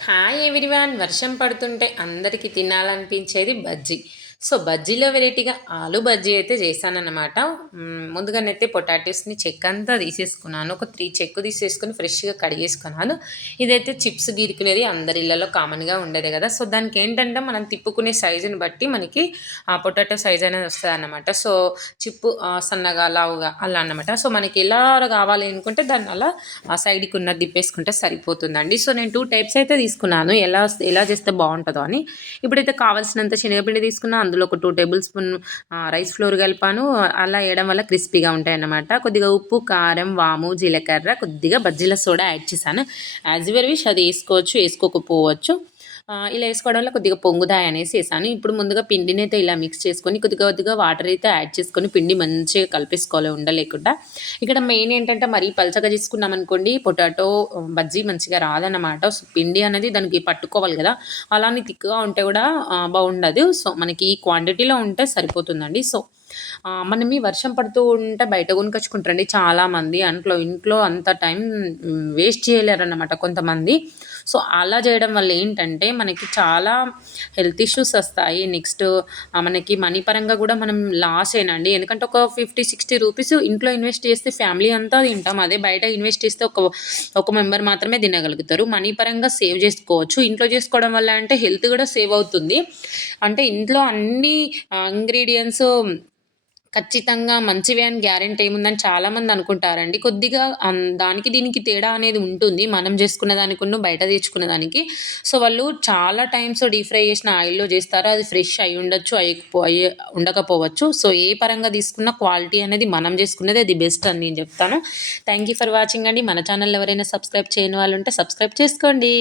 Hi everyone. వర్షం పడుతుంటే అందరికీ తినాలనిపించేది బజ్జీ. సో, బజ్జీలో వెరైటీగా ఆలు బజ్జీ అయితే చేశానన్నమాట. ముందుగానైతే పొటాటోస్‌ని చెక్కంతా తీసేసుకున్నాను. ఒక 3 చెక్కు తీసేసుకొని ఫ్రెష్‌గా కడిగేసుకున్నాను. ఇదైతే చిప్స్ గీరుకునేది అందరి ఇళ్లలో కామన్‌గా ఉండేదే కదా! సో, దానికేంటంటే మనం తిప్పుకునే సైజుని బట్టి మనకి పొటాటో సైజ్ అనేది వస్తదన్నమాట. సో, చిప్పు సన్నగా, లావుగా అలా అన్నమాట. సో, మనకి ఎలా కావాలి అనుకుంటే దాన్ని అలా సైడ్‌కి ఉన్నది తిప్పేసుకుంటే సరిపోతుందండి. సో, నేను 2 టైప్స్ అయితే తీసుకున్నాను. ఎలా చేస్తే బావుంటదో అని. ఇప్పుడైతే కావాల్సినంత శనగపిండి తీసుకున్నా. అందులో ఒక 2 టేబుల్ స్పూన్ రైస్ ఫ్లోర్ కలిపాను. అలా వేయడం వల్ల క్రిస్పీగా ఉంటాయన్నమాట. కొద్దిగా ఉప్పు, కారం, వాము, జీలకర్ర, కొద్దిగా బజ్జీల సోడా యాడ్ చేశాను. యాజ్ యువర్ విష్ అది ఏసుకోవచ్చు, ఏసుకోకపోవచ్చు. ఇలా ఏసుకోవడం వల్ల కొద్దిగా పొంగుతాయి అనేసి ఏసాను. ఇప్పుడు ముందుగా పిండినైతే ఇలా మిక్స్ చేసుకొని కొద్దిగా కొద్దిగా వాటర్ అయితే యాడ్ చేసుకొని పిండి మంచిగా కలిపేసుకోవాలి ఉండలేకుండా. ఇక్కడ మెయిన్ ఏంటంటే మరీ పలచగా చేసుకున్నామనుకోండి పొటాటో బజ్జీ మంచిగా రాదన్నమాట. సో, పిండి అనేది దానికి పట్టుకోవాలి కదా! అలా అని థిక్‌గా ఉంటే కూడా బాగుండదు. సో, మనకి ఈ క్వాంటిటీలో ఉంటే సరిపోతుందండి. సో, మనం ఈ వర్షం పడుతూ ఉంటే బయట కొనుకొచ్చుకుంటారండి చాలామంది. ఇంట్లో అంత టైం వేస్ట్ చేయలేరన్నమాట కొంతమంది. సో, అలా చేయడం వల్ల ఏంటంటే మనకి చాలా హెల్త్ ఇష్యూస్ వస్తాయి. నెక్స్ట్ మనకి మనీ పరంగా కూడా మనం లాసేనండి. ఎందుకంటే ఒక 50, 60 రూపీస్ ఇంట్లో ఇన్వెస్ట్ చేస్తే ఫ్యామిలీ అంతా తింటాం. అదే బయట ఇన్వెస్ట్ చేస్తే ఒక మెంబర్ మాత్రమే తినగలుగుతారు. మనీ పరంగా సేవ్ చేసుకోవచ్చు. ఇంట్లో చేసుకోవడం వల్ల అంటే హెల్త్ కూడా సేవ్ అవుతుంది. అంటే ఇంట్లో అన్ని ఇంగ్రీడియెంట్స్ ఖచ్చితంగా మంచివే అని గ్యారంటీ ఏముందని చాలామంది అనుకుంటారండి. కొద్దిగా దానికి దీనికి తేడా అనేది ఉంటుంది. మనం చేసుకున్న దానికును బయట తెచ్చుకున్న దానికి. సో, వాళ్ళు చాలా టైమ్స్ డీప్ ఫ్రై చేసిన ఆయిల్‌లో చేస్తారు. అది ఫ్రెష్ అయ్యుండొచ్చు, ఉండకపోవచ్చు. సో, ఏ పరంగా తీసుకున్న క్వాలిటీ అనేది మనం చేసుకున్నదే ది బెస్ట్ అని నేను చెప్తాను. థాంక్ యూ ఫర్ వాచింగ్ అండి. మన ఛానల్ ఎవరైనా సబ్స్క్రైబ్ చేయని వాళ్ళు ఉంటే సబ్స్క్రైబ్ చేసుకోండి.